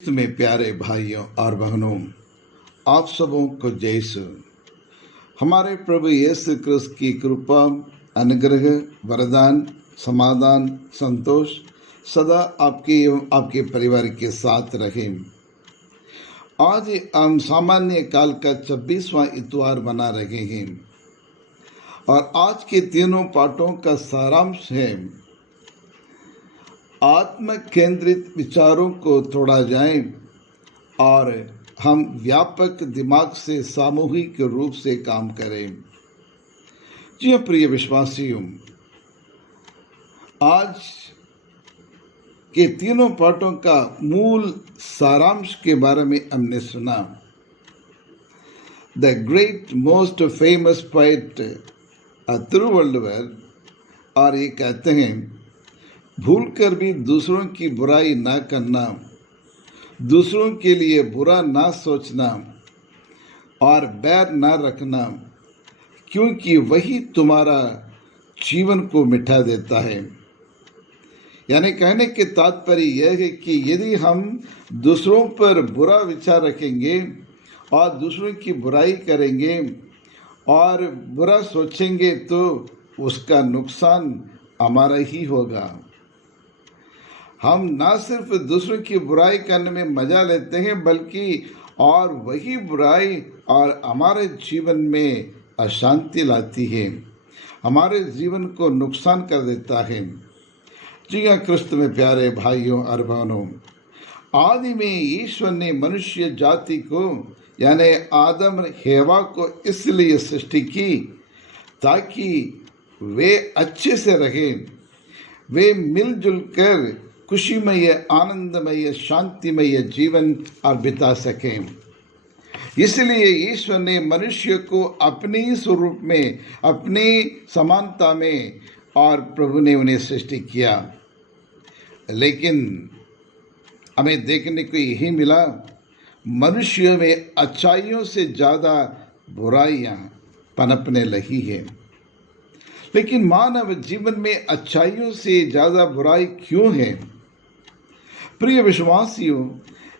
में प्यारे भाइयों और बहनों, आप सबों को जय यीशु। हमारे प्रभु यीशु क्रिस्त की कृपा, अनुग्रह, वरदान, समाधान, संतोष सदा आपके एवं आपके परिवार के साथ रहे। आज हम सामान्य काल का 26वां इतवार मना रहे हैं और आज के तीनों पाठों का सारांश है आत्म केंद्रित विचारों को तोड़ा जाए और हम व्यापक दिमाग से सामूहिक रूप से काम करें। जी प्रिय विश्वासियों, आज के तीनों पाठों का मूल सारांश के बारे में हमने सुना। The great most famous poet Thiruvalluvar और ये कहते हैं, भूलकर भी दूसरों की बुराई ना करना, दूसरों के लिए बुरा ना सोचना और बैर ना रखना, क्योंकि वही तुम्हारा जीवन को मिटा देता है। यानी कहने के तात्पर्य यह है कि यदि हम दूसरों पर बुरा विचार रखेंगे और दूसरों की बुराई करेंगे और बुरा सोचेंगे तो उसका नुकसान हमारा ही होगा। हम ना सिर्फ दूसरों की बुराई करने में मजा लेते हैं, बल्कि और वही बुराई और हमारे जीवन में अशांति लाती है, हमारे जीवन को नुकसान कर देता है। जी हाँ, क्रिस्त में प्यारे भाइयों और बहनों, आदि में ईश्वर ने मनुष्य जाति को यानी आदम हेवा को इसलिए सृष्टि की ताकि वे अच्छे से रहें, वे मिलजुल कर खुशीमय, आनंदमय, शांतिमय जीवन और बिता सकें। इसलिए ईश्वर ने मनुष्य को अपने स्वरूप में, अपनी समानता में और प्रभु ने उन्हें सृष्टि किया। लेकिन हमें देखने को यही मिला, मनुष्य में अच्छाइयों से ज़्यादा बुराइयां पनपने लगी है। लेकिन मानव जीवन में अच्छाइयों से ज़्यादा बुराई क्यों है? प्रिय विश्वासियों,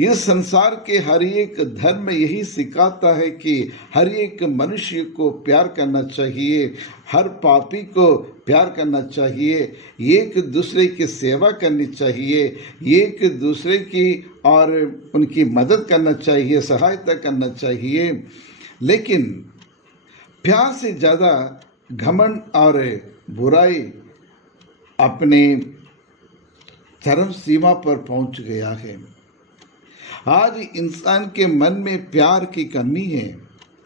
इस संसार के हर एक धर्म यही सिखाता है कि हर एक मनुष्य को प्यार करना चाहिए, हर पापी को प्यार करना चाहिए, एक दूसरे की सेवा करनी चाहिए, एक दूसरे की और उनकी मदद करना चाहिए, सहायता करना चाहिए। लेकिन प्यार से ज़्यादा घमंड और बुराई अपने चरम सीमा पर पहुंच गया है। आज इंसान के मन में प्यार की कमी है,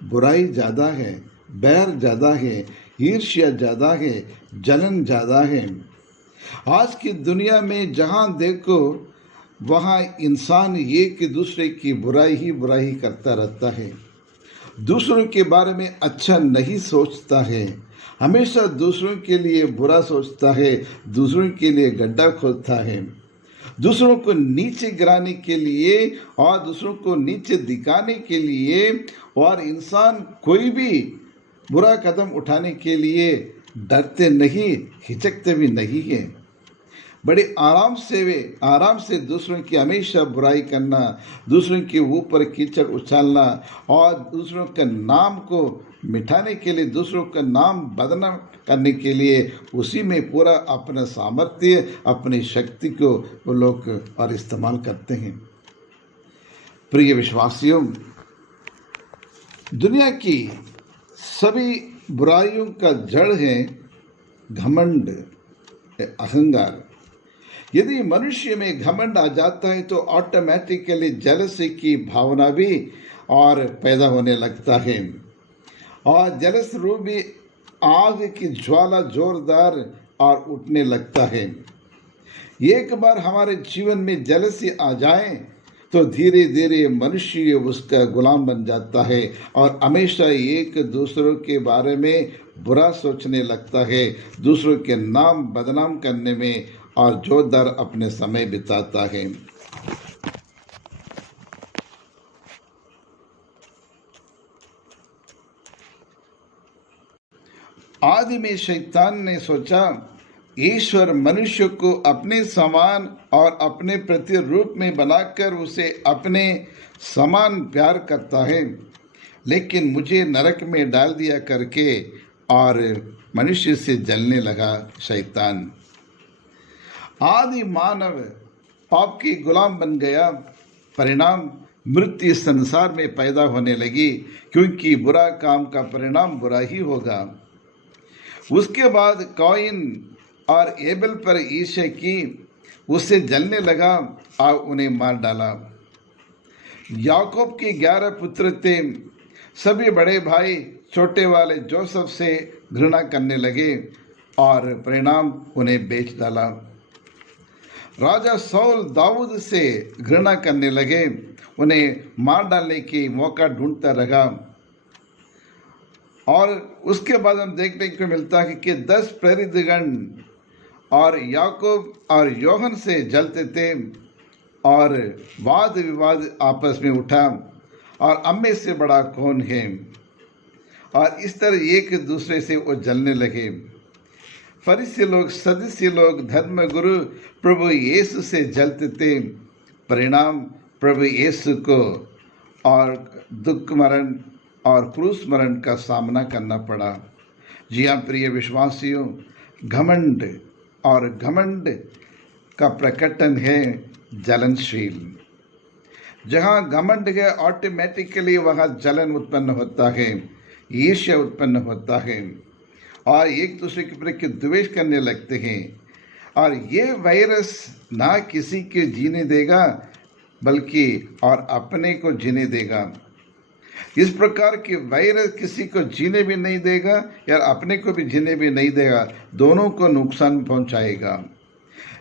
बुराई ज़्यादा है, बैर ज़्यादा है, ईर्ष्या ज़्यादा है, जलन ज़्यादा है। आज की दुनिया में जहाँ देखो वहाँ इंसान एक दूसरे की बुराई ही बुराई करता रहता है, दूसरों के बारे में अच्छा नहीं सोचता है, हमेशा दूसरों के लिए बुरा सोचता है, दूसरों के लिए गड्ढा खोदता है, दूसरों को नीचे गिराने के लिए और दूसरों को नीचे दिखाने के लिए, और इंसान कोई भी बुरा कदम उठाने के लिए डरते नहीं, हिचकते भी नहीं है। बड़े आराम से दूसरों की हमेशा बुराई करना, दूसरों के ऊपर कीचड़ उछालना और दूसरों के नाम को मिटाने के लिए, दूसरों का नाम बदनाम करने के लिए उसी में पूरा अपना सामर्थ्य, अपनी शक्ति को वो लोग और इस्तेमाल करते हैं। प्रिय विश्वासियों, दुनिया की सभी बुराइयों का जड़ है घमंड, अहंकार। यदि मनुष्य में घमंड आ जाता है तो ऑटोमेटिकली जेलसी की भावना भी और पैदा होने लगता है, और जलस रूप भी आग की ज्वाला जोरदार और उठने लगता है। एक बार हमारे जीवन में जलसी आ जाए तो धीरे धीरे मनुष्य उसका गुलाम बन जाता है और हमेशा एक दूसरों के बारे में बुरा सोचने लगता है, दूसरों के नाम बदनाम करने में और जोरदार अपने समय बिताता है। आदि में शैतान ने सोचा ईश्वर मनुष्य को अपने समान और अपने प्रतिरूप में बनाकर उसे अपने समान प्यार करता है, लेकिन मुझे नरक में डाल दिया करके और मनुष्य से जलने लगा शैतान। आदि मानव पाप की गुलाम बन गया। परिणाम मृत्यु संसार में पैदा होने लगी, क्योंकि बुरा काम का परिणाम बुरा ही होगा। उसके बाद कॉइन और एबल पर ईर्ष्या की, उससे जलने लगा और उन्हें मार डाला। याकूब के 11 पुत्र थे। सभी बड़े भाई छोटे वाले जोसेफ से घृणा करने लगे और परिणाम उन्हें बेच डाला। राजा सौल दाऊद से घृणा करने लगे, उन्हें मार डालने की मौका ढूंढता रहा। और उसके बाद हम देखने को मिलता है कि 10 प्रेरितगण और याकूब और योहन से जलते थे और वाद विवाद आपस में उठा और हम में से बड़ा कौन है, और इस तरह एक दूसरे से वो जलने लगे। फरीसी लोग, सदुसी लोग, धर्मगुरु प्रभु यीशु से जलते थे। परिणाम प्रभु यीशु को और दुख मरण और क्रूस मरण का सामना करना पड़ा। जी हाँ प्रिय विश्वासियों, घमंड और घमंड का प्रकटन है जलनशील। जहाँ घमंड है ऑटोमेटिकली वहाँ जलन उत्पन्न होता है, ईर्ष्या उत्पन्न होता है और एक दूसरे के प्रति द्वेष करने लगते हैं। और ये वायरस ना किसी के जीने देगा बल्कि और अपने को जीने देगा। इस प्रकार के वायरस किसी को जीने भी नहीं देगा या अपने को भी जीने भी नहीं देगा, दोनों को नुकसान पहुंचाएगा।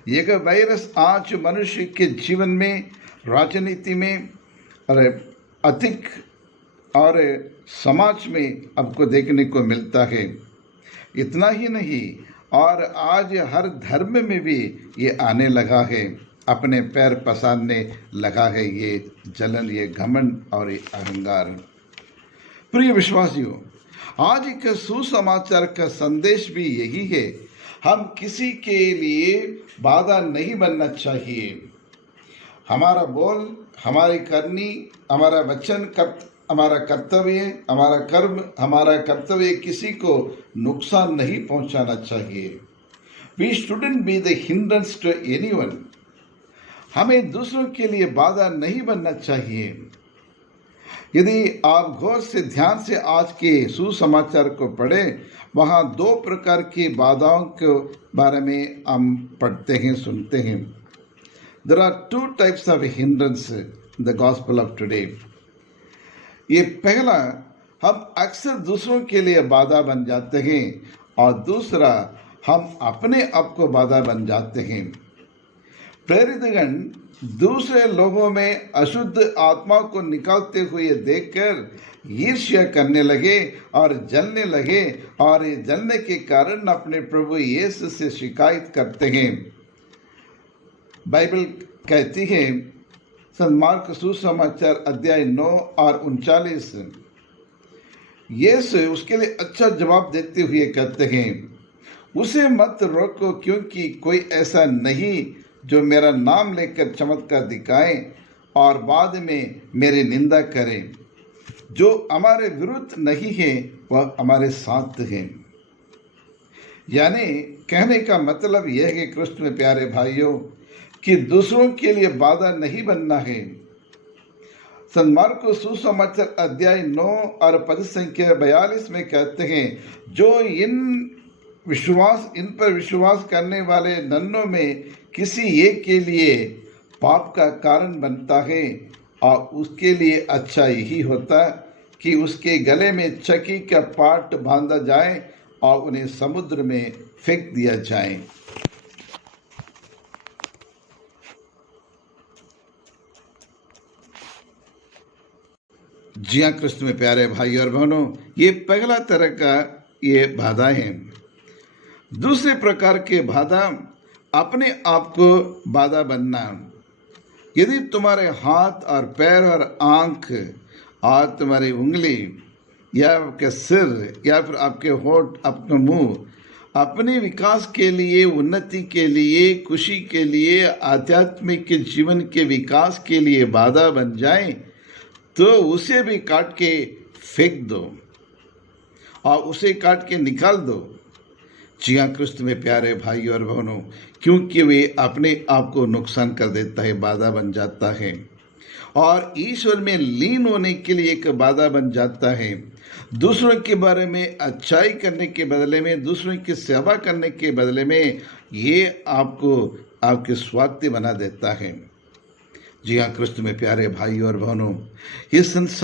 यह वायरस आज मनुष्य के जीवन में, राजनीति में और अधिक और समाज में आपको देखने को मिलता है। इतना ही नहीं, और आज हर धर्म में भी ये आने लगा है, अपने पैर पसारने लगा है ये जलन, ये घमंड और ये अहंकार। प्रिय विश्वासियों, आज का सुसमाचार का संदेश भी यही है, हम किसी के लिए बाधा नहीं बनना चाहिए। हमारा बोल, हमारी करनी, हमारा वचन, हमारा कर्तव्य, हमारा कर्म, हमारा कर्तव्य किसी को नुकसान नहीं पहुंचाना चाहिए। We shouldn't be the hindrance to anyone. हमें दूसरों के लिए बाधा नहीं बनना चाहिए। यदि आप गौर से ध्यान से आज के सुसमाचार को पढ़ें, वहाँ 2 प्रकार की बाधाओं के बारे में हम पढ़ते हैं, सुनते हैं। There are 2 types of hindrance in the gospel of today. ये पहला, हम अक्सर दूसरों के लिए बाधा बन जाते हैं, और दूसरा, हम अपने आप को बाधा बन जाते हैं। प्रेरितगण दूसरे लोगों में अशुद्ध आत्मा को निकालते हुए देखकर ईर्ष्या करने लगे और जलने लगे, और ये जलने के कारण अपने प्रभु यीशु से शिकायत करते हैं। बाइबल कहती है, संत मार्क सुसमाचार अध्याय 9 और 39, यीशु उसके लिए अच्छा जवाब देते हुए कहते हैं, उसे मत रोको, क्योंकि कोई ऐसा नहीं जो मेरा नाम लेकर चमत्कार दिखाए और बाद में मेरी निंदा करे। जो हमारे विरुद्ध नहीं है वह हमारे साथ है। यानी कहने का मतलब यह है कि कृष्ण में प्यारे भाइयों, कि दूसरों के लिए बाधा नहीं बनना है। संत मार्कुस सुसमाचार अध्याय 9 और पद संख्या 42 में कहते हैं, जो इन पर विश्वास करने वाले नन्नों में किसी एक के लिए पाप का कारण बनता है, और उसके लिए अच्छा यही होता कि उसके गले में चक्की का पाट बांधा जाए और उन्हें समुद्र में फेंक दिया जाए। जी हाँ कृष्ण में प्यारे भाई और बहनों, ये पहला तरह का ये बाधा है। दूसरे प्रकार के बाधा, अपने आप को बाधा बनना। यदि तुम्हारे हाथ और पैर और आंख और तुम्हारी उंगली या आपके सिर या फिर आपके होंठ, आपका मुंह अपने विकास के लिए, उन्नति के लिए, खुशी के लिए, आध्यात्मिक जीवन के विकास के लिए बाधा बन जाए तो उसे भी काट के फेंक दो और उसे काट के निकाल दो। जी हाँ क्रिस्त में प्यारे भाई और बहनों, क्योंकि वे अपने आप को नुकसान कर देता है, बाधा बन जाता है और ईश्वर में लीन होने के लिए एक बाधा बन जाता है। दूसरों के बारे में अच्छाई करने के बदले में, दूसरों की सेवा करने के बदले में ये आपको आपके स्वार्थी बना देता है। जी हाँ क्रिस्त में प्यारे भाई और बहनों, ये संसार